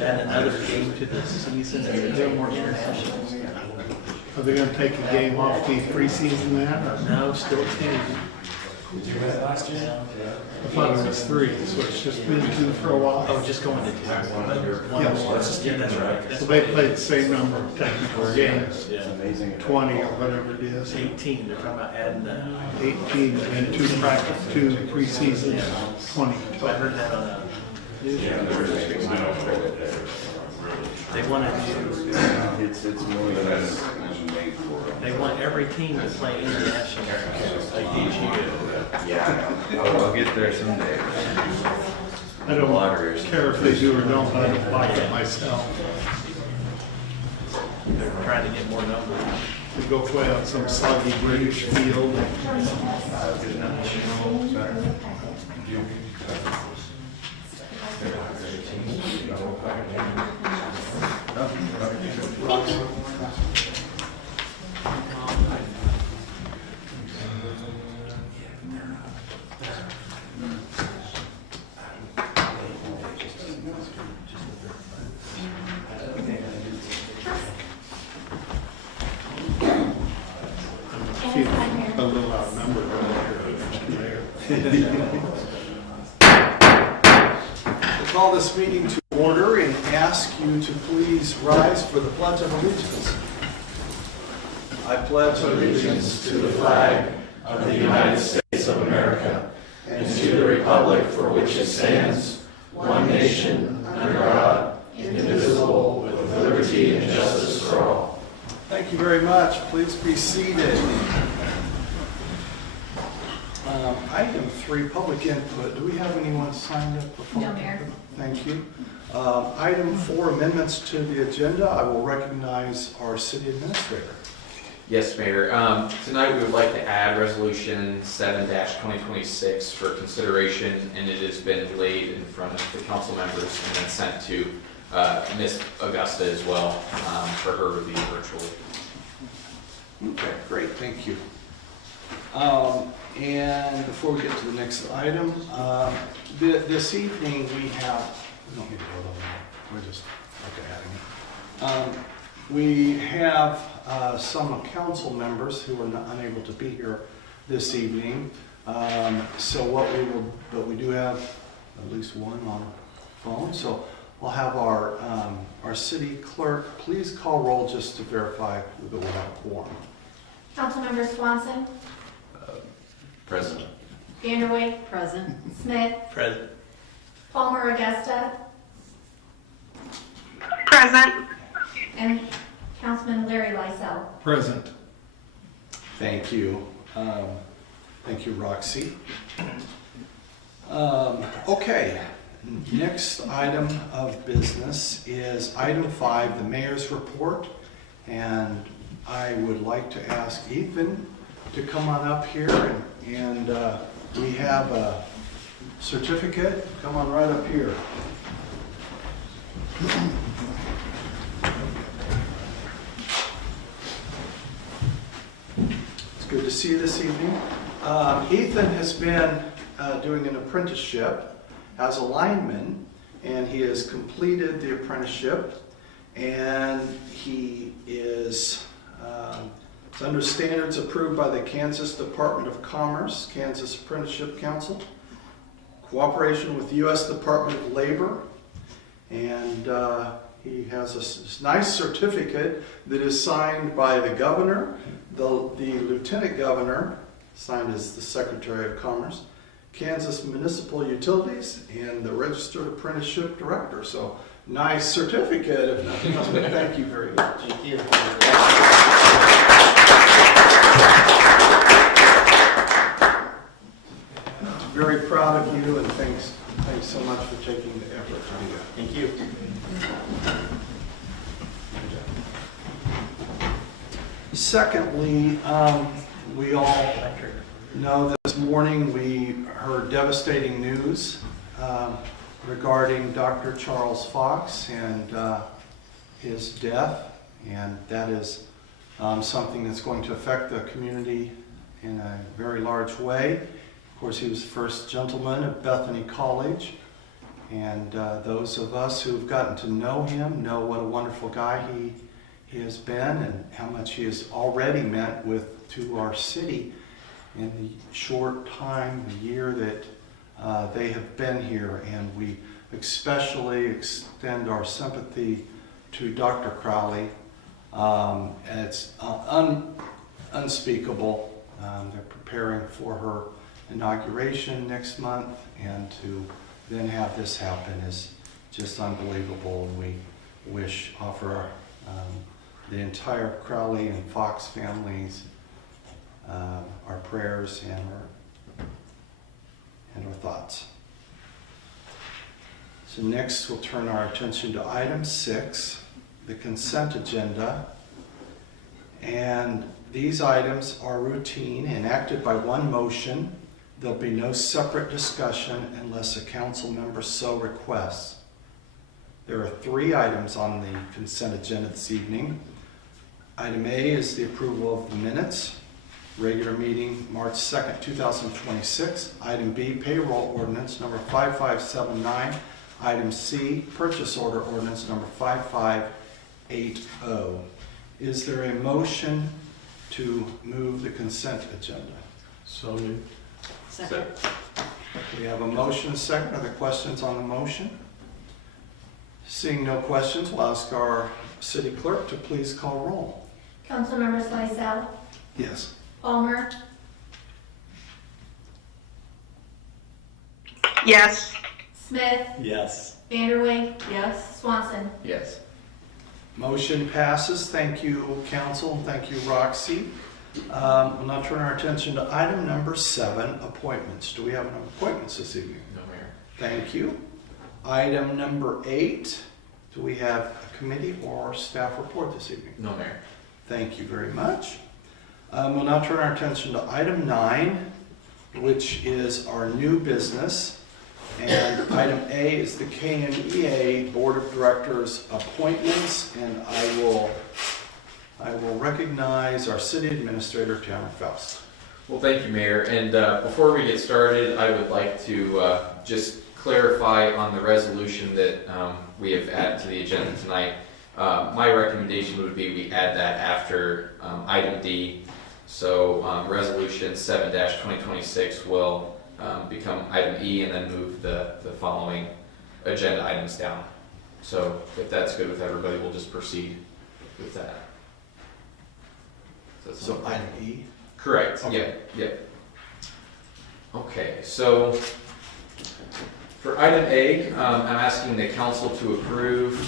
Add another game to the season. There more internationals. Are they going to take a game off the preseason then? No, still 2. Did you win it last year? I thought it was 3, so it's just been 2 for a while. Oh, just going to 2. One Yes. more. Yeah, that's right. So they played the same number of technical games, Yeah. 20 or whatever it is. 18. They're talking about adding 18 and 2 practice, 2 preseason, 20. I heard that on a news. They wanted to. It's more than that's made for. They want every team to play international like each year. Yeah, I'll get there someday. I don't care if they do or don't, I don't like it myself. They're trying to get more numbers. To go play on some soggy British field. A little outnumbered right here. We'll call this meeting to order and ask you to please rise for the Pledge of Allegiance. I pledge allegiance to the flag of the United States of America and to the republic for which it stands, one nation, under God, indivisible, with liberty and justice for all. Thank you very much. Please be seated. Item 3, public input. Do we have anyone signed up for public input? No, Mayor. Thank you. Item 4, amendments to the agenda. I will recognize our city administrator. Yes, Mayor. Tonight we would like to add Resolution 7-2026 for consideration, and it has been laid in front of the council members and then sent to Ms. Augusta as well for her review virtually. Okay, great. Thank you. And before we get to the next item, this evening we have, we don't need to vote on that, we're just adding it. We have some council members who are unable to be here this evening. But we do have at least one on the phone. So we'll have our city clerk please call roll just to verify that we'll have a quorum. Councilmember Swanson. Present. Vanderway. Present. Smith. Present. Palmer Augusta. Present. And Councilman Larry Lysell. Present. Thank you. Thank you, Roxy. Okay, next item of business is item 5, the mayor's report. And I would like to ask Ethan to come on up here, and we have a certificate. Come on right up here. It's good to see you this evening. Ethan has been doing an apprenticeship as a lineman, and he has completed the apprenticeship, and he is it's under standards approved by the Kansas Department of Commerce, Kansas Apprenticeship Council, cooperation with the U.S. Department of Labor, and he has a nice certificate that is signed by the governor, the lieutenant governor, signed as the Secretary of Commerce, Kansas Municipal Utilities, and the Registered Apprenticeship Director. So, nice certificate, if nothing else, but thank you very much. Thank you. Very proud of you, and thanks so much for taking the effort to do that. Thank you. Secondly, we all know this morning we heard devastating news regarding Dr. Charles Fox and his death, and that is something that's going to affect the community in a very large way. Of course, he was the first gentleman at Bethany College, and those of us who've gotten to know him know what a wonderful guy he has been and how much he has already meant to our city in the short time, the year that they have been here. And we especially extend our sympathy to Dr. Crowley. It's unspeakable. They're preparing for her inauguration next month, and to then have this happen is just unbelievable. And we offer the entire Crowley and Fox families our prayers and our thoughts. So next we'll turn our attention to item 6, the consent agenda. And these items are routine and acted by one motion. There'll be no separate discussion unless a council member so requests. There are 3 items on the consent agenda this evening. Item A is the approval of the minutes, regular meeting March 2nd, 2026. Item B, payroll ordinance number 5579. Item C, purchase order ordinance number 5580. Is there a motion to move the consent agenda? So moved. Second. We have a motion, a second. Are there questions on the motion? Seeing no questions, we'll ask our city clerk to please call roll. Councilmember Slicell, Yes. Palmer, Yes. Smith, Yes. Vanderway. Yes. Swanson. Yes. Motion passes. Thank you, council. Thank you, Roxy. We'll now turn our attention to item number 7, appointments. Do we have any appointments this evening? No, Mayor. Thank you. Item number 8, do we have a committee or staff report this evening? No, Mayor. Thank you very much. We'll now turn our attention to item 9, which is our new business. And item A is the KMEA Board of Directors appointments, and I will recognize our City Administrator, Tanner Faust. Well, thank you, Mayor. And before we get started, I would like to just clarify on the resolution that we have added to the agenda tonight. My recommendation would be we add that after item D. So resolution 7-2026 will become item E and then move the following agenda items down. So if that's good with everybody, we'll just proceed with that. So item E? Correct, Okay. yeah. Okay, so for item A, I'm asking the council to approve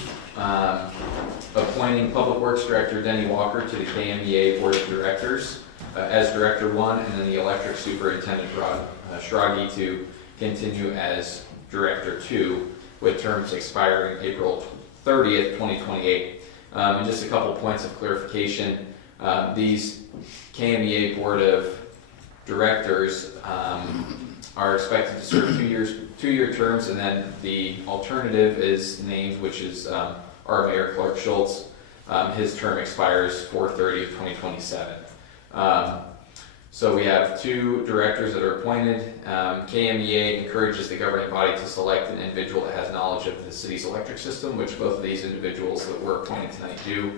appointing Public Works Director Denny Walker to the KMEA Board of Directors as Director 1, and then the Electric Superintendent Rod Schrage to continue as Director 2, with terms expiring April 30th, 2028. And just a couple points of clarification. These KMEA Board of Directors are expected to serve 2-year terms, and then the alternative is named, which is our Mayor Clark Schultz. His term expires 4/30/2027. So we have 2 directors that are appointed. KMEA encourages the governing body to select an individual that has knowledge of the city's electric system, which both of these individuals that were appointed tonight do.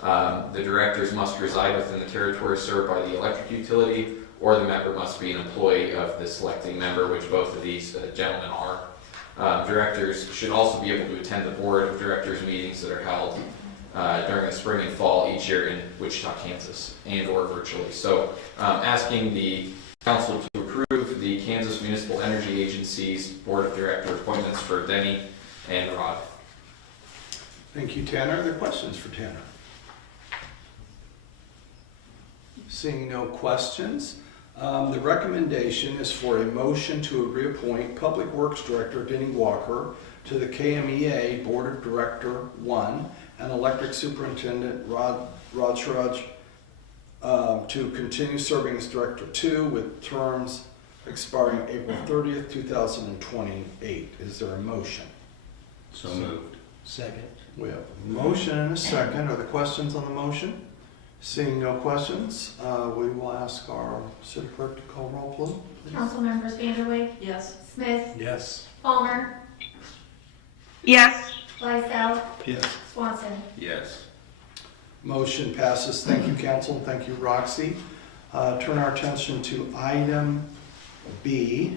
The directors must reside within the territory served by the electric utility, or the member must be an employee of the selecting member, which both of these gentlemen are. Directors should also be able to attend the board of directors meetings that are held during the spring and fall each year in Wichita, Kansas, and or virtually. So asking the council to approve the Kansas Municipal Energy Agency's Board of Director appointments for Denny and Rod. Thank you, Tanner. Are there questions for Tanner? Seeing no questions, the recommendation is for a motion to reappoint Public Works Director Denny Walker to the KMEA Board of Director 1 and Electric Superintendent Rod Schrage to continue serving as Director 2 with terms expiring April 30th, 2028. Is there a motion? So moved. Second. We have a motion and a second. Are there questions on the motion? Seeing no questions, we will ask our city clerk to call roll, please. Councilmembers Vanderway, Yes. Smith, Yes. Palmer, Yes. Lysell, Yes. Swanson. Yes. Motion passes. Thank you, council. Thank you, Roxy. Turn our attention to item B,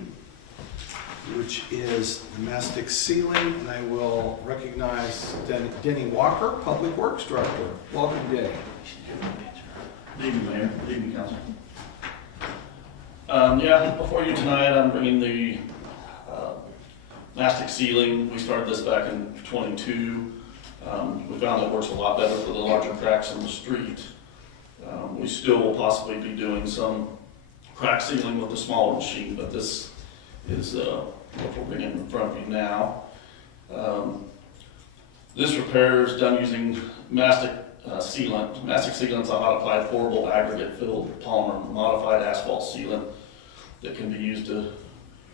which is domestic ceiling, and I will recognize Denny Walker, Public Works Director. Welcome, Denny. Good evening, Mayor. Good evening, Council. Before you tonight, I'm bringing the mastic ceiling. We started this back in '22. We found it works a lot better for the larger cracks in the street. We still will possibly be doing some crack sealing with the smaller machine, but this is what we're bringing in front of you now. This repair is done using mastic sealant. Mastic sealant is a hot applied pourable aggregate filled polymer modified asphalt sealant that can be used to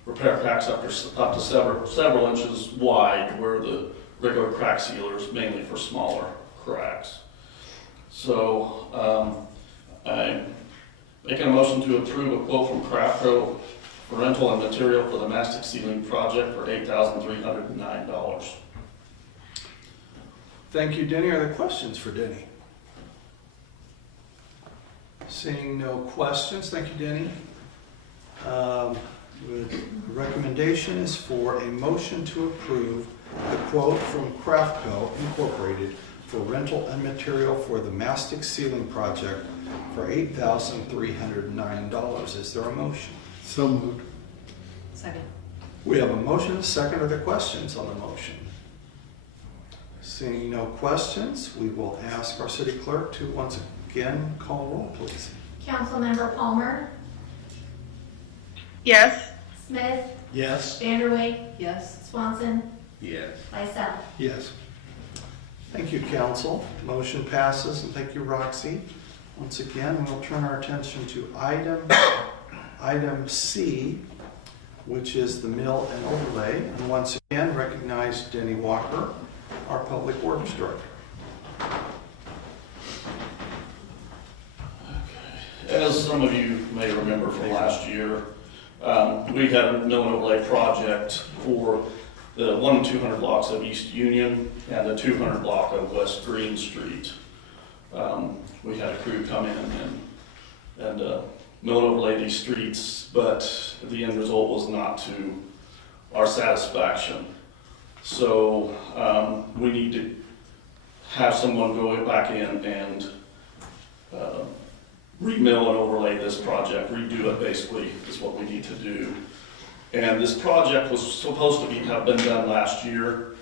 repair cracks up to several inches wide, where the regular crack sealer is mainly for smaller cracks. So I'm making a motion to approve a quote from Craftco for rental and material for the mastic ceiling project for $8,309. Thank you, Denny. Are there questions for Denny? Seeing no questions, thank you, Denny. The recommendation is for a motion to approve the quote from Craftco Incorporated for rental and material for the mastic ceiling project for $8,309. Is there a motion? So moved. Second. We have a motion and a second. Are there questions on the motion? Seeing no questions, we will ask our city clerk to once again call roll, please. Councilmember Palmer, Yes. Smith, Yes. Vanderway, Yes. Swanson, Yes. Lysell. Yes. Thank you, council. Motion passes, and thank you, Roxy. Once again, we'll turn our attention to item C, which is the mill and overlay. And once again, recognize Denny Walker, our Public Works Director. As some of you may remember from last year, we had a mill and overlay project for the 1 and 200 blocks of East Union and the 200 block of West Green Street. We had a crew come in and mill and overlay these streets, but the end result was not to our satisfaction. So we need to have someone go back in and remill and overlay this project, redo it basically is what we need to do. And this project was supposed to have been done last year,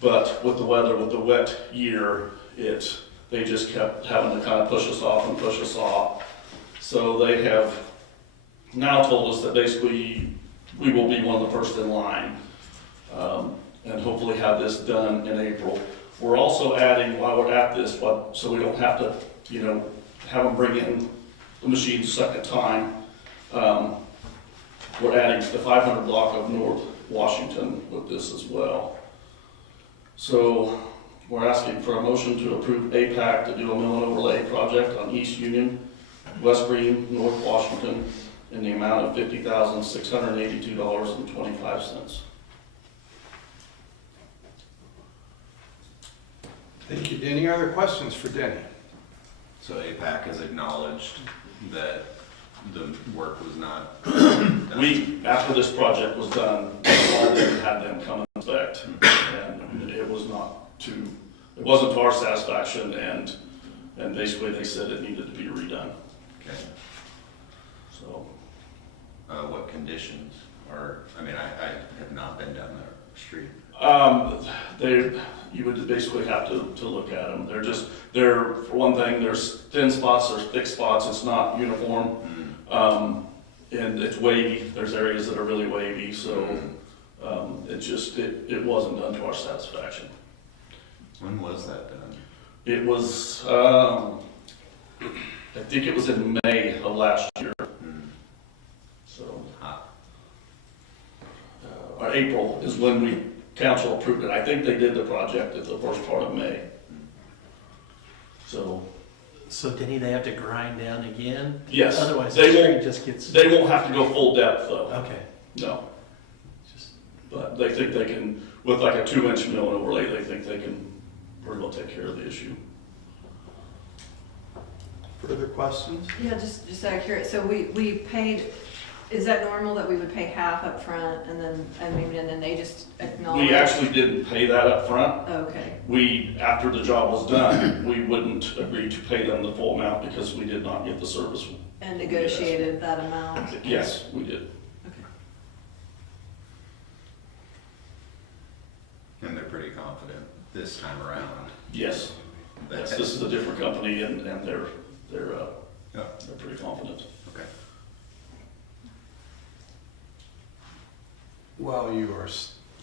but with the weather, with the wet year, they just kept having to kind of push us off and push us off. So they have now told us that basically we will be one of the first in line, and hopefully have this done in April. We're also adding, while we're at this, so we don't have to, have them bring in the machines a second time, we're adding the 500 block of North Washington with this as well. So we're asking for a motion to approve APAC to do a mill and overlay project on East Union, West Green, North Washington, in the amount of $50,682.25. Thank you, Denny. Are there questions for Denny? So APAC has acknowledged that the work was not done. After this project was done, we had them come and inspect, and it wasn't to our satisfaction, and basically they said it needed to be redone. Okay. So, What conditions are, I have not been down that street. you would basically have to look at them. For one thing, there's thin spots, there's thick spots, it's not uniform. And it's wavy, there's areas that are really wavy, so, it wasn't done to our satisfaction. When was that done? It was, I think it was in May of last year, so. Hot. April is when council approved it. I think they did the project at the first part of May. So, So Denny, they have to grind down again? yes, Otherwise, the they stream won't, just gets, they won't have to go full depth though, okay. no. Just, But they think they can, with like a 2-inch mill and overlay, they think they can pretty well take care of the issue. Further questions? Yeah, just out of curiosity, so we paid, is that normal that we would pay half up front and then, and then they just acknowledge? We actually didn't pay that up front. Okay, We, after the job was done, we wouldn't agree to pay them the full amount because we did not get the service. and negotiated that amount? Yes, we did. And they're pretty confident this time around. Yes, that- yes, this is a different company and they're Yeah, pretty confident. okay. While you are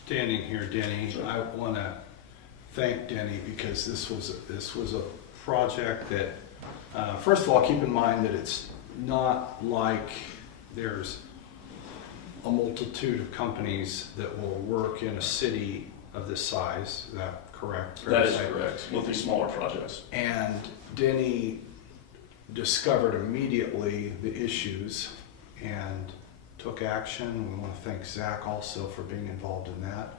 standing here, Denny, I want to thank Denny because this was a project that, first of all, keep in mind that it's not like there's a multitude of companies that will work in a city of this size. Is that correct? Fair That to is say? correct, with these smaller projects. And Denny discovered immediately the issues and took action. We want to thank Zach also for being involved in that.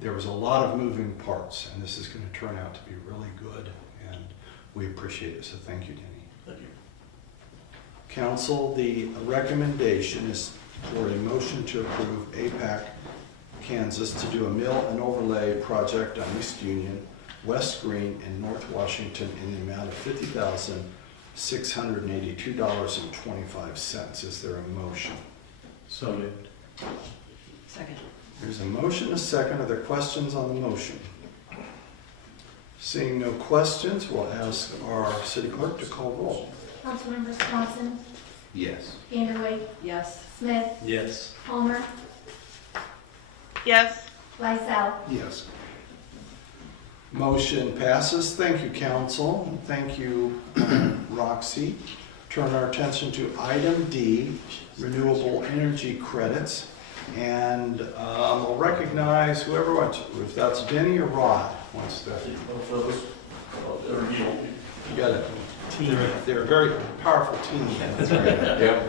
There was a lot of moving parts, and this is going to turn out to be really good, and we appreciate it, so thank you, Denny. Thank you. Council, the recommendation is for a motion to approve APAC Kansas to do a mill and overlay project on East Union, West Green, and North Washington in the amount of $50,682.25. Is there a motion? so moved. Second. There's a motion, a second. Are there questions on the motion? Seeing no questions, we'll ask our city clerk to call roll. Councilmember Swanson, Yes. Vanderway, Yes. Smith, Yes. Palmer, Yes. Lysell. Yes. Motion passes. Thank you, council, and thank you, Roxy. Turn our attention to item D, renewable energy credits. And we'll recognize whoever wants, if that's Denny or Rod wants to. Both of us, You got it. They're a very powerful team. Yep.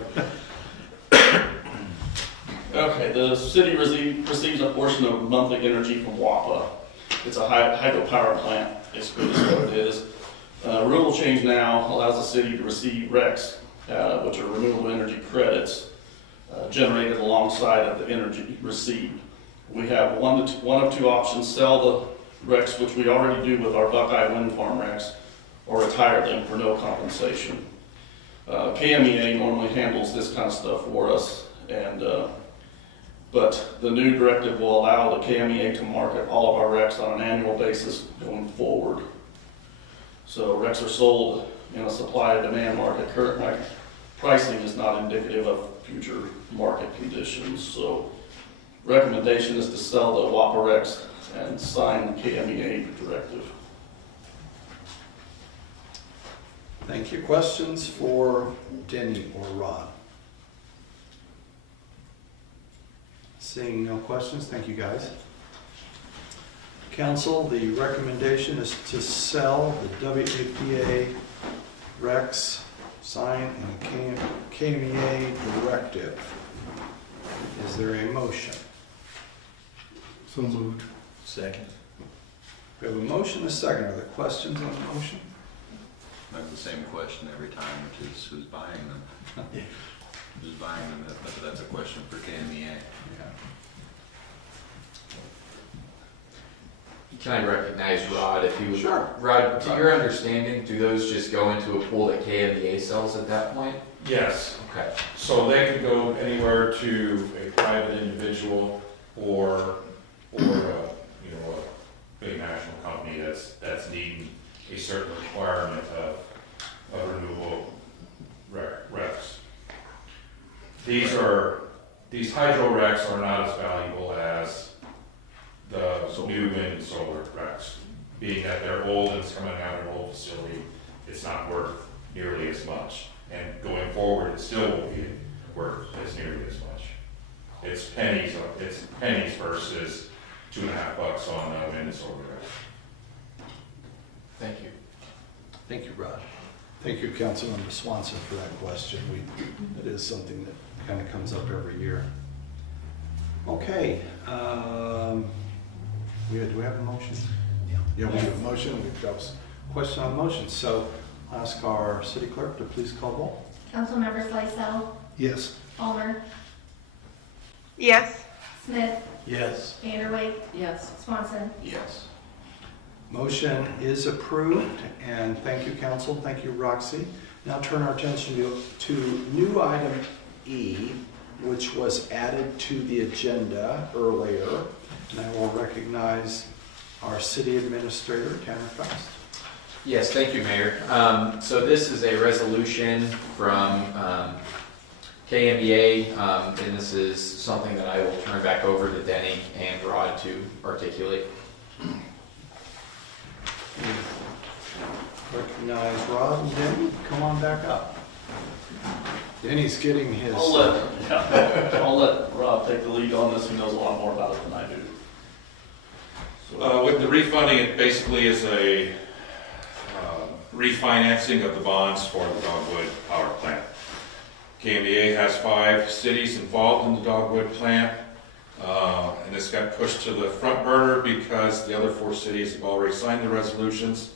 Okay, the city receives a portion of monthly energy from WAPA. It's a hydropower plant, basically is what it is. Rule change now allows the city to receive RECs, which are renewable energy credits, generated alongside of the energy received. We have one of two options: sell the RECs, which we already do with our Buckeye Wind Farm RECs, or retire them for no compensation. KMEA normally handles this kind of stuff for us, and but the new directive will allow the KMEA to market all of our RECs on an annual basis going forward. So RECs are sold in a supply and demand market. Current pricing is not indicative of future market conditions. So recommendation is to sell the WAPA RECs and sign the KMEA directive. Thank you. Questions for Denny or Rod? Seeing no questions, thank you guys. Council, the recommendation is to sell the WAPA RECs, sign and KMEA directive. Is there a motion? So moved. Second. We have a motion, a second. Are there questions on the motion? I have the same question every time, which is who's buying them? Yeah. Who's buying them? That's a question for KMEA. Can I recognize Rod if you would? Sure. Rod, to your understanding, do those just go into a pool that KMEA sells at that point? Yes, Okay. so they could go anywhere to a private individual or a big national company that's needing a certain requirement of renewable RECs. These hydro RECs are not as valuable as the new wind and solar RECs. Being that they're old and it's coming out of an old facility, it's not worth nearly as much. And going forward, it still won't be worth as nearly as much. It's pennies versus $2.50 on Minnesota. Thank you. Thank you, Rod. Thank you, Councilmember Swanson, for that question. It is something that kind of comes up every year. Okay, do we have a motion? Yeah, we have a motion. We've got a question on the motion. So I'll ask our city clerk to please call roll. Councilmembers Lysell, Yes. Palmer, Yes. Smith, Yes. Vanderway, Yes. Swanson. Yes. Motion is approved, and thank you, council. Thank you, Roxy. Now turn our attention to new item E, which was added to the agenda earlier. And I will recognize our city administrator, Tanner Faust. Yes, thank you, Mayor. So this is a resolution from KMEA, and this is something that I will turn back over to Denny and Rod to articulate. Recognize Rod and Denny. Come on back up. Denny's getting his. I'll let Rob take the lead on this. He knows a lot more about it than I do. So, With the refunding, it basically is a refinancing of the bonds for the Dogwood Power Plant. KMEA has 5 cities involved in the Dogwood plant, and this got pushed to the front burner because the other 4 cities have already signed the resolutions.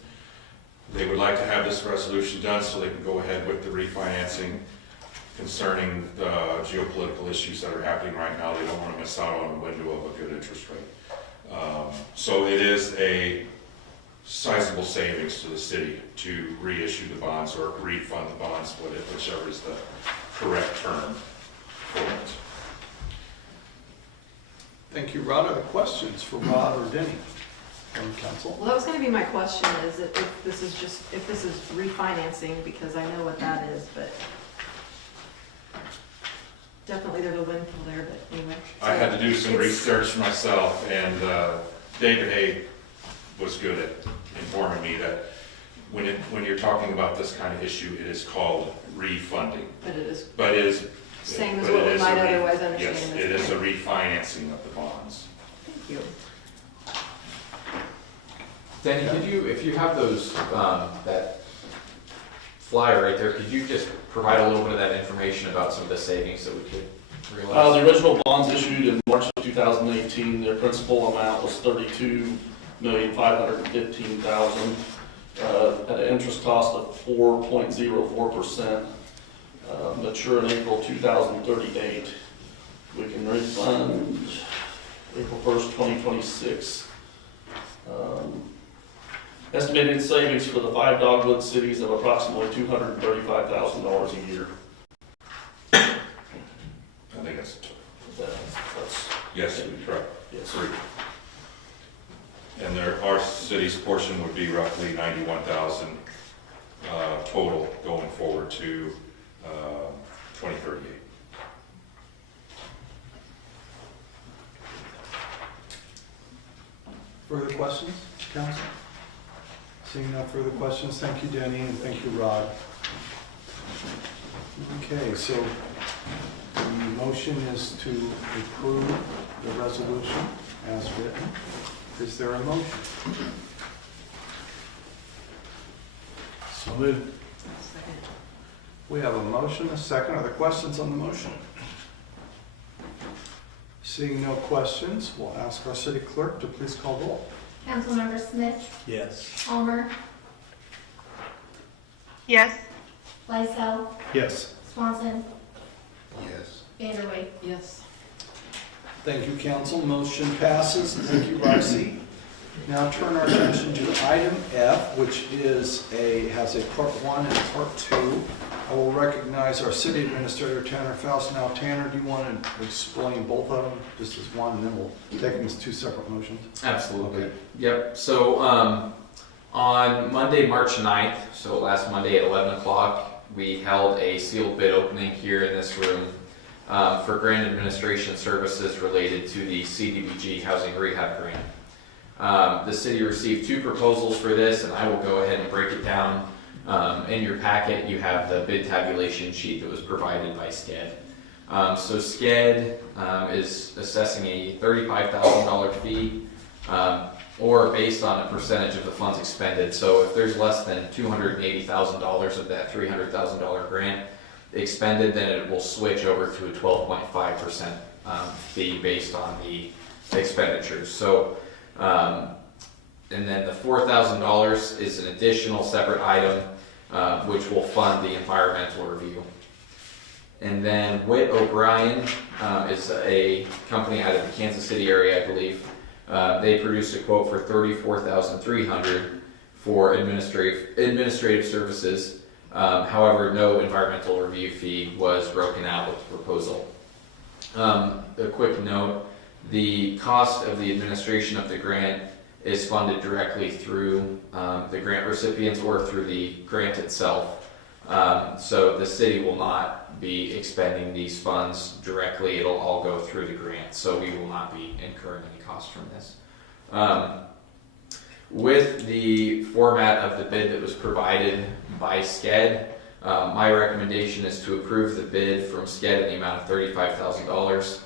They would like to have this resolution done so they can go ahead with the refinancing concerning the geopolitical issues that are happening right now. They don't want to miss out on a window of a good interest rate. So it is a sizable savings to the city to reissue the bonds or refund the bonds, whichever is the correct term for it. Thank you, Rod. Are there questions for Rod or Denny from council? Well, that was gonna be my question, is if this is refinancing, because I know what that is, but definitely there's a windfall there, but anyway. I had to do some It's- research myself, and David Hay was good at informing me that when you're talking about this kind of issue, it is called refunding. But it is But it is. same as but what it we is a might re- otherwise understand. Yes, in it this is a case. refinancing of the bonds. Thank you. Denny, if you have those, that flyer right there, could you just provide a little bit of that information about some of the savings that we could realize? the original bonds issued in March of 2018, their principal amount was $32,515,000 at an interest cost of 4.04%. Mature in April 2038. We can refund April 1st, 2026. Estimated savings for the 5 Dogwood cities of approximately $235,000 a year. I think that's, That's yes, correct. yes. 3. And our city's portion would be roughly 91,000 total going forward to 2038. Further questions, council? Seeing no further questions, thank you, Denny, and thank you, Rod. Okay, so the motion is to approve the resolution as written. Is there a motion? So moved. Second. We have a motion, a second. Are there questions on the motion? Seeing no questions, we'll ask our city clerk to please call roll. Councilmember Smith, Yes. Palmer, Yes. Lysell, Yes. Swanson, Yes. Vanderway. Yes. Thank you, council. Motion passes. Thank you, Roxy. Now turn our attention to item F, which has a part 1 and part 2. I will recognize our city administrator, Tanner Faust. Now, Tanner, do you want to explain both of them just as one, and then we'll take them as 2 separate motions? Absolutely. Okay. Yep. So on Monday, March 9th, so last Monday at 11 o'clock, we held a sealed bid opening here in this room for grant administration services related to the CDBG Housing Rehab Grant. The city received 2 proposals for this, and I will go ahead and break it down. In your packet, you have the bid tabulation sheet that was provided by SCED. So SCED is assessing a $35,000 fee, or based on a percentage of the funds expended. So if there's less than $280,000 of that $300,000 grant expended, then it will switch over to a 12.5% fee based on the expenditures. So, and then the $4,000 is an additional separate item, which will fund the environmental review. And then Witt O'Brien is a company out of the Kansas City area, I believe. They produced a quote for $34,300 for administrative services. However, no environmental review fee was broken out with the proposal. A quick note, the cost of the administration of the grant is funded directly through the grant recipients or through the grant itself. So the city will not be expending these funds directly. It'll all go through the grant, so we will not be incurring any cost from this. With the format of the bid that was provided by SCED, my recommendation is to approve the bid from SCED in the amount of $35,000.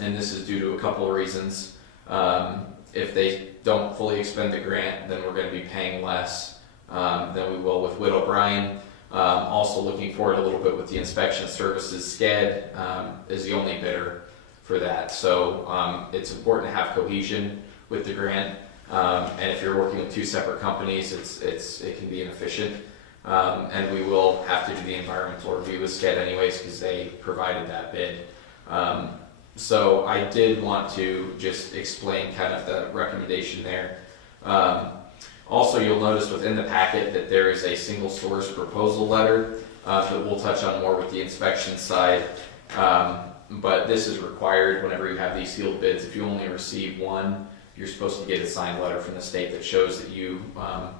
And this is due to a couple of reasons. If they don't fully expend the grant, then we're going to be paying less than we will with Witt O'Brien. Also looking forward a little bit with the inspection services. SCED is the only bidder for that. So it's important to have cohesion with the grant. And if you're working with two separate companies, it can be inefficient. And we will have to do the environmental review with SCED anyways because they provided that bid. So I did want to just explain kind of the recommendation there. Also, you'll notice within the packet that there is a single source proposal letter that we'll touch on more with the inspection side. But this is required whenever you have these sealed bids. If you only receive one, you're supposed to get a signed letter from the state that shows that you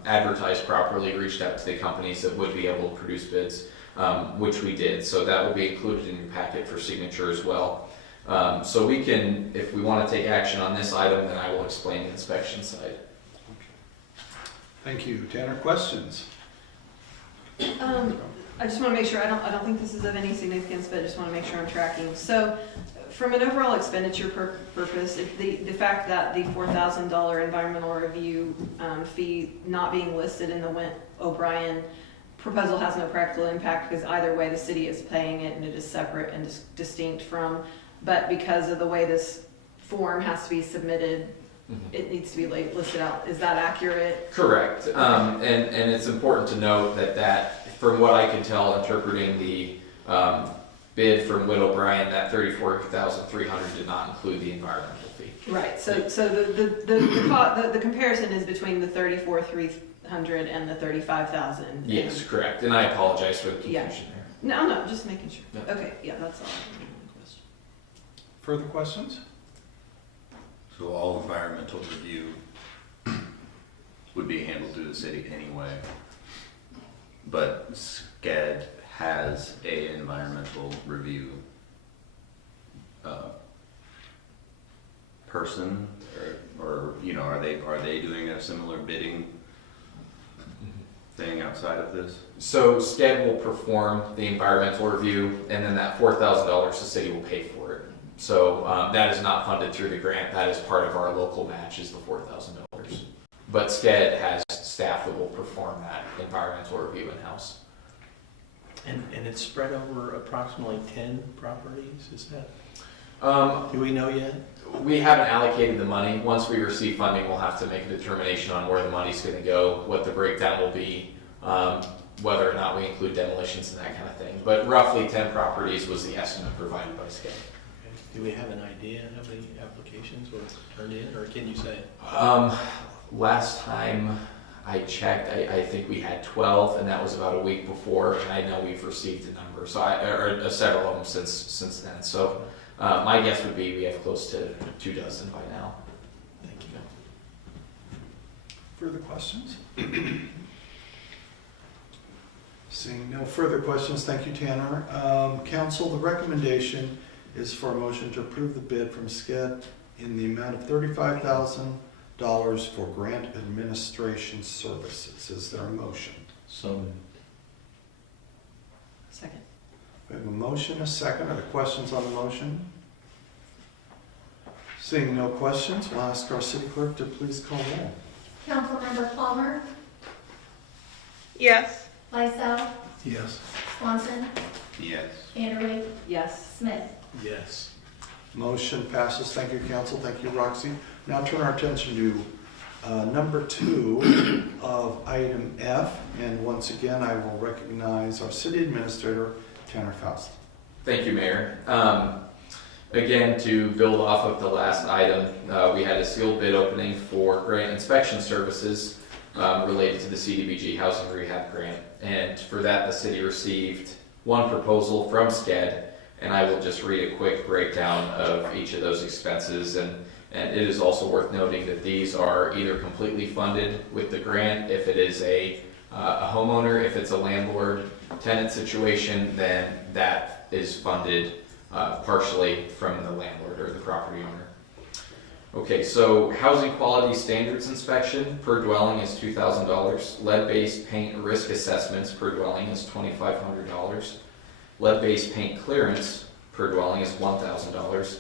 advertised properly, reached out to the companies that would be able to produce bids, which we did. So that will be included in your packet for signature as well. So we can, if we want to take action on this item, then I will explain the inspection side. Thank you. Tanner, questions? I just want to make sure, I don't think this is of any significance, but I just want to make sure I'm tracking. So from an overall expenditure purpose, if the fact that the $4,000 environmental review fee not being listed in the Witt O'Brien proposal has no practical impact because either way the city is paying it and it is separate and distinct from, but because of the way this form has to be submitted, it needs to be listed out. Is that accurate? Correct. And it's important to note that from what I can tell, interpreting the bid from Witt O'Brien, that $34,300 did not include the environmental fee. Right. So the comparison is between the $34,300 and the $35,000. Yes, correct. And I apologize for the confusion there. No, just making sure. Yeah. Okay, yeah, that's all. Further questions? So all environmental review would be handled through the city anyway, but SCED has a environmental review person, or you know, are they doing a similar bidding thing outside of this? So SCED will perform the environmental review, and then that $4,000 the city will pay for it. So that is not funded through the grant. That is part of our local match, is the $4,000. But SCED has staff that will perform that environmental review in-house. And it's spread over approximately 10 properties, is that? Do we know yet? We haven't allocated the money. Once we receive funding, we'll have to make a determination on where the money's going to go, what the breakdown will be, whether or not we include demolitions and that kind of thing. But roughly 10 properties was the estimate provided by SCED. Do we have an idea how many applications were turned in, or can you say? Last time I checked, I think we had 12, and that was about a week before, and I know we've received a number, so several of them since then. So my guess would be we have close to 24 by now. Thank you. Further questions? Seeing no further questions, thank you, Tanner. Council, the recommendation is for a motion to approve the bid from SCED in the amount of $35,000 for grant administration services. Is there a motion? So Second. We have a motion, a second. Are there questions on the motion? Seeing no questions, we'll ask our city clerk to please call roll. Councilmember Palmer, Yes. Lysell, Yes. Swanson, Yes. Vanderway, Yes. Smith. Yes. Motion passes. Thank you, council. Thank you, Roxy. Now turn our attention to number 2 of item F. And once again, I will recognize our city administrator, Tanner Faust. Thank you, Mayor. Again, to build off of the last item, we had a sealed bid opening for grant inspection services related to the CDBG Housing Rehab Grant. And for that, the city received one proposal from SCED, and I will just read a quick breakdown of each of those expenses. And it is also worth noting that these are either completely funded with the grant, if it is a homeowner, if it's a landlord-tenant situation, then that is funded partially from the landlord or the property owner. Okay, so housing quality standards inspection per dwelling is $2,000. Lead-based paint risk assessments per dwelling is $2,500. Lead-based paint clearance per dwelling is $1,000.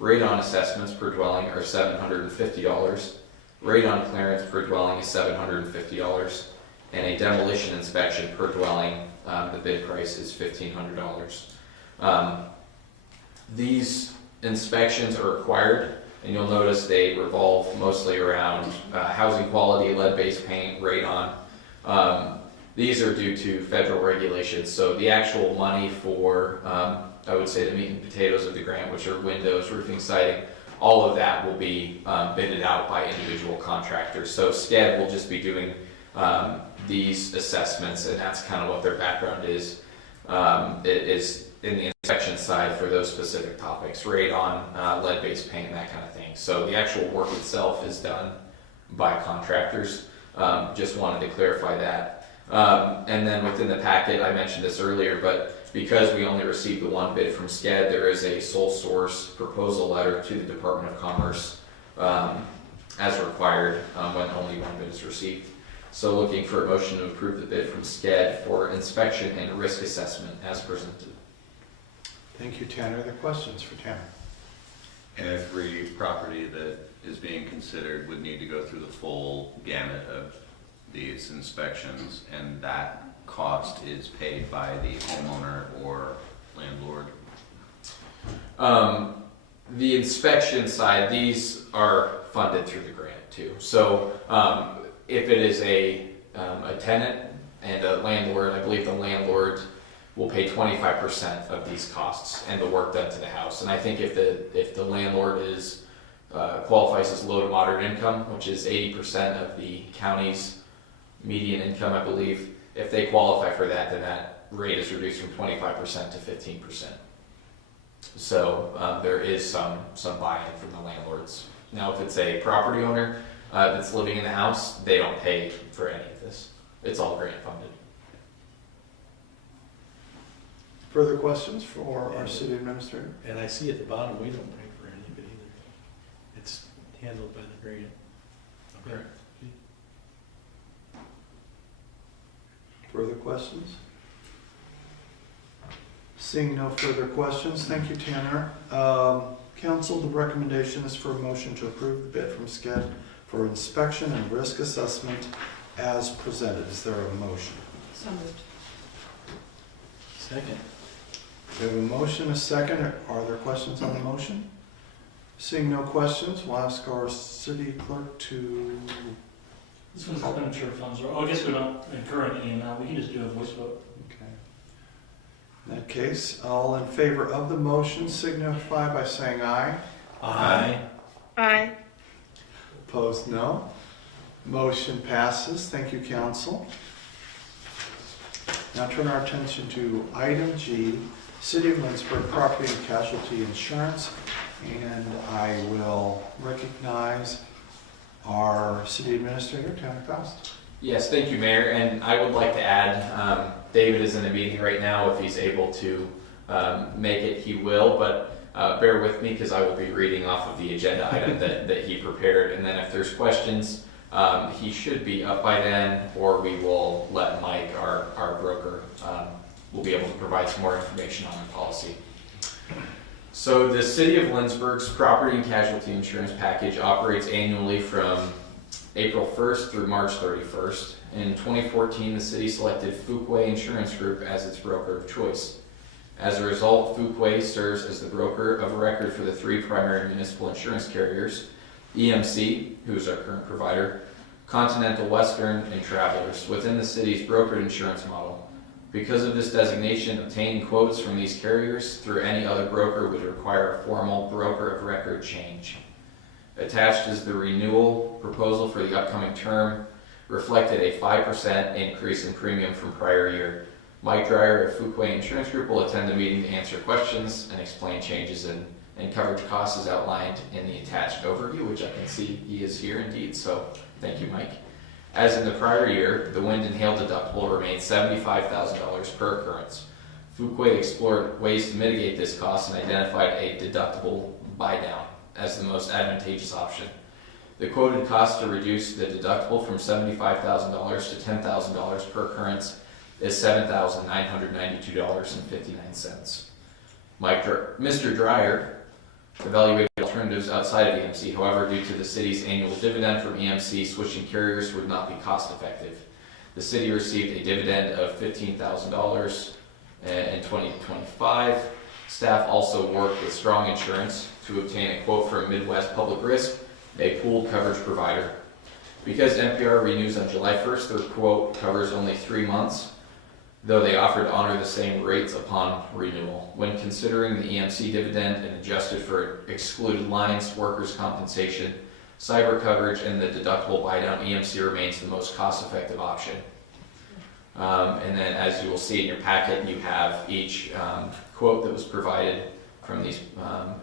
Radon assessments per dwelling are $750. Radon clearance per dwelling is $750. And a demolition inspection per dwelling, the bid price is $1,500. These inspections are required, and you'll notice they revolve mostly around housing quality, lead-based paint, radon. These are due to federal regulations, so the actual money for, I would say, the meat and potatoes of the grant, which are windows, roofing, siding, all of that will be bidded out by individual contractors. So SCED will just be doing these assessments, and that's kind of what their background is. It is in the inspection side for those specific topics, radon, lead-based paint, that kind of thing. So the actual work itself is done by contractors. Just wanted to clarify that. And then within the packet, I mentioned this earlier, but because we only received the one bid from SCED, there is a sole source proposal letter to the Department of Commerce as required when only one bid is received. So looking for a motion to approve the bid from SCED for inspection and risk assessment as presented. Thank you, Tanner. Are there questions for Tanner? Every property that is being considered would need to go through the full gamut of these inspections, and that cost is paid by the homeowner or landlord. The inspection side, these are funded through the grant too. So if it is a tenant and a landlord, I believe the landlord will pay 25% of these costs and the work done to the house. And I think if the landlord is qualifies as low to moderate income, which is 80% of the county's median income, I believe, if they qualify for that, then that rate is reduced from 25% to 15%. So there is some buy-in from the landlords. Now, if it's a property owner that's living in the house, they don't pay for any of this. It's all grant funded. Further questions for our city administrator? And I see at the bottom, we don't pay for any of it either. It's handled by the grant. Okay. Further questions? Seeing no further questions, thank you, Tanner. Council, the recommendation is for a motion to approve the bid from SCED for inspection and risk assessment as presented. Is there a motion? So moved. Second. We have a motion, a second. Are there questions on the motion? Seeing no questions, we'll ask our city clerk to... This one's expenditure of funds, or I guess we don't incur any now, we can just do a voice vote. Okay. In that case, all in favor of the motion signify by saying aye. Aye. Aye. Opposed, no. Motion passes. Thank you, council. Now turn our attention to item G, City of Lindsborg Property and Casualty Insurance. And I will recognize our city administrator, Tanner Faust. Yes, thank you, Mayor. And I would like to add, David is in a meeting right now. If he's able to make it, he will. But bear with me because I will be reading off of the agenda item that he prepared. And then if there's questions, he should be up by then, or we will let Mike, our broker, will be able to provide some more information on the policy. So the City of Lindsborg's property and casualty insurance package operates annually from April 1st through March 31st. In 2014, the city selected Fuquay Insurance Group as its broker of choice. As a result, Fuquay serves as the broker of record for the three primary municipal insurance carriers, EMC, who is our current provider, Continental Western, and Travelers, within the city's brokered insurance model. Because of this designation, obtaining quotes from these carriers through any other broker would require a formal broker of record change. Attached is the renewal proposal for the upcoming term, reflected a 5% increase in premium from prior year. Mike Dreyer of Fuquay Insurance Group will attend the meeting to answer questions and explain changes in coverage costs as outlined in the attached overview, which I can see he is here indeed, so thank you, Mike. As in the prior year, the wind and hail deductible remained $75,000 per occurrence. Fuquay explored ways to mitigate this cost and identified a deductible buy-down as the most advantageous option. The quoted cost to reduce the deductible from $75,000 to $10,000 per occurrence is $7,992.59. Mr. Dreyer evaluated alternatives outside of EMC. However, due to the city's annual dividend from EMC, switching carriers would not be cost effective. The city received a dividend of $15,000 in 2025. Staff also worked with Strong Insurance to obtain a quote from Midwest Public Risk, a pooled coverage provider. Because NPR renews on July 1st, their quote covers only 3 months, though they offered to honor the same rates upon renewal. When considering the EMC dividend and adjusted for excluded lines, workers' compensation, cyber coverage, and the deductible buy-down, EMC remains the most cost-effective option. And then as you will see in your packet, you have each quote that was provided from these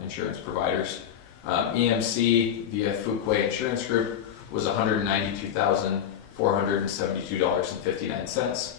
insurance providers. EMC via Fuquay Insurance Group was $192,472.59.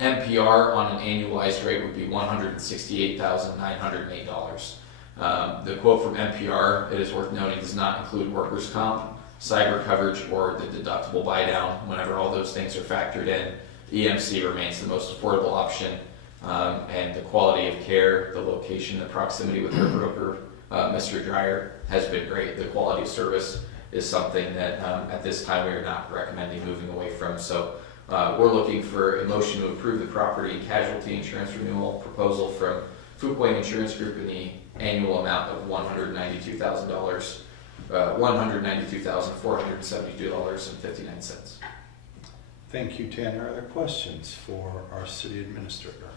NPR on an annualized rate would be $168,908. The quote from NPR, it is worth noting, does not include workers' comp, cyber coverage, or the deductible buy-down. Whenever all those things are factored in, EMC remains the most affordable option, and the quality of care, the location, the proximity with their broker, Mr. Dreyer, has been great. The quality of service is something that at this time we are not recommending moving away from. So we're looking for a motion to approve the property and casualty insurance renewal proposal from Fuquay Insurance Group in the annual amount of $192,000, $192,472.59. Thank you, Tanner. Are there questions for our city administrator?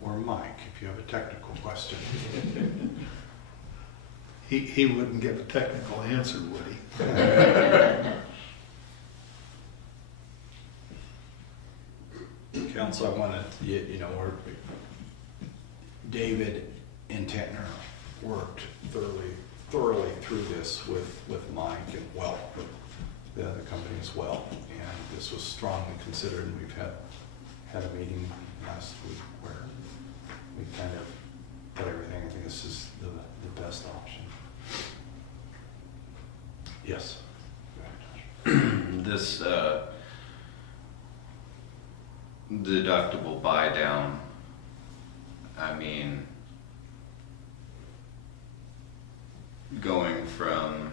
Or Mike, if you have a technical question. He wouldn't give a technical answer, would he? Council, I want to, David and Tanner worked thoroughly through this with Mike and the other company as well. And this was strongly considered, and we've had a meeting last week where we kind of put everything. I think this is the best option. Yes. Go ahead, Josh. This deductible buy down, I mean, going from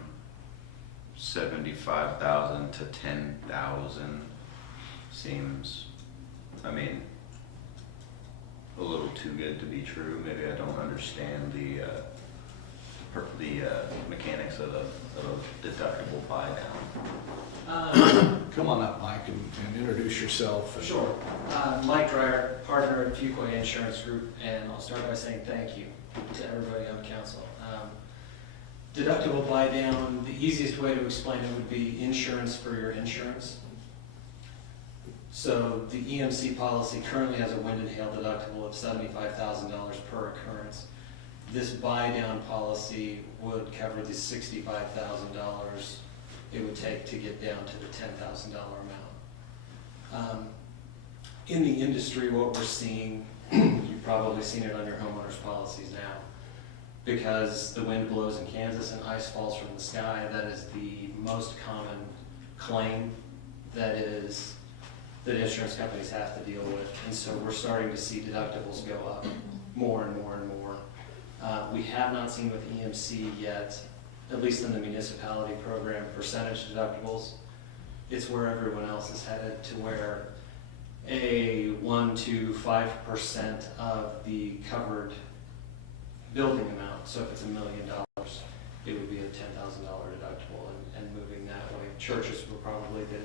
75,000 to 10,000 seems, I mean, a little too good to be true. Maybe I don't understand the mechanics of the deductible buy down. Come on up, Mike, and introduce yourself. Sure. Mike Dreyer, partner at Fuquay Insurance Group, and I'll start by saying thank you to everybody on council. Deductible buy down, the easiest way to explain it would be insurance for your insurance. So the EMC policy currently has a wind and hail deductible of $75,000 per occurrence. This buy down policy would cover the $65,000 it would take to get down to the $10,000 amount. In the industry, what we're seeing, you've probably seen it on your homeowners policies now, because the wind blows in Kansas and ice falls from the sky. That is the most common claim that insurance companies have to deal with. And so we're starting to see deductibles go up more and more and more. We have not seen with EMC yet, at least in the municipality program, percentage deductibles. It's where everyone else is headed, to where a 1 to 5% of the covered building amount. So if it's $1 million, it would be a $10,000 deductible, and moving that way. Churches were probably the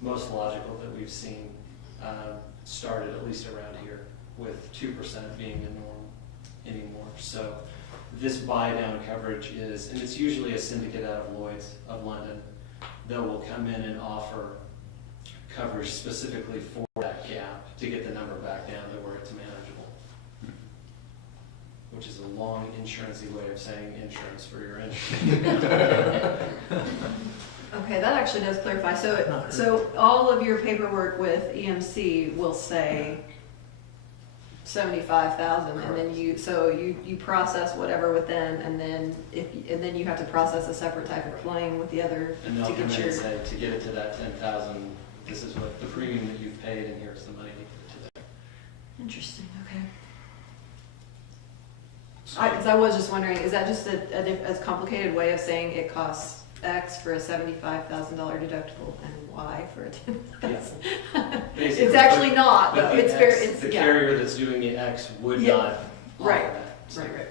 most logical that we've seen started, at least around here, with 2% being the norm anymore. So this buy down coverage is, and it's usually a syndicate out of Lloyd's of London, that will come in and offer coverage specifically for that gap to get the number back down to where it's manageable. Which is a long insurance-y way of saying insurance for your insurance. Okay, that actually does clarify. So all of your paperwork with EMC will say 75,000, and then you process whatever with them, and then you have to process a separate type of claim with the other And they'll to come in get and your. say, to get it to that 10,000, this is what the premium that you've paid, and here's the money to get it to there. Interesting. Okay. Because I was just wondering, is that just a complicated way of saying it costs X for a $75,000 deductible and Y for a $10,000? It's actually not, But though. the It's X, very, it's, the yeah. carrier that's doing the X would Yeah. not offer Right. that. So- Right.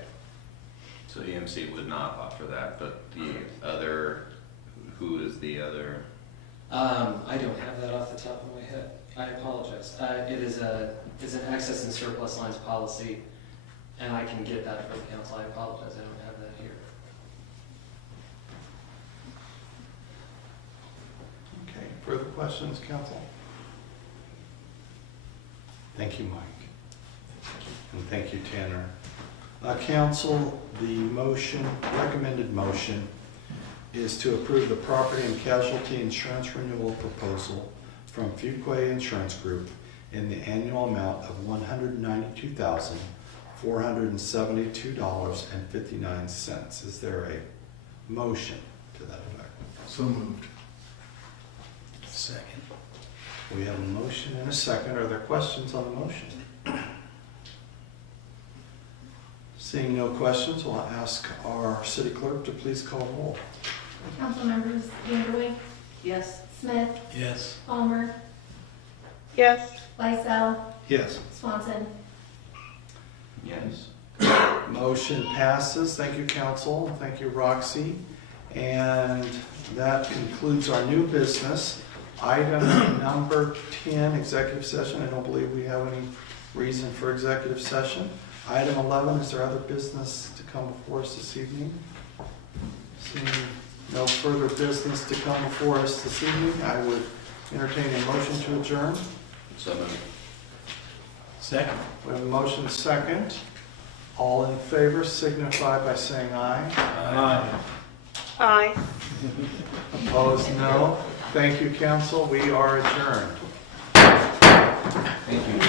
So EMC would not offer that, but the other, who is the other? I don't have that off the top of my head. I apologize. It's an excess and surplus lines policy, and I can get that for the council. I apologize. I don't have that here. Okay, further questions, council? Thank you, Mike. And thank you, Tanner. Council, the recommended motion is to approve the property and casualty insurance renewal proposal from Fuquay Insurance Group in the annual amount of $192,472.59. Is there a motion to that effect? So moved. Second. We have a motion and a second. Are there questions on the motion? Seeing no questions, we'll ask our city clerk to please call roll. Council members Vanderway, Yes. Smith, Yes. Palmer, Yes. Lysell, Yes. Swanson. Yes. Motion passes. Thank you, council. Thank you, Roxy. And that concludes our new business. Item number 10, executive session. I don't believe we have any reason for executive session. Item 11, is there other business to come before us this evening? Seeing no further business to come before us this evening, I would entertain a motion to adjourn. So moved. Second. We have a motion second. All in favor signify by saying aye. Aye. Aye. Opposed, no. Thank you, council. We are adjourned. Thank you.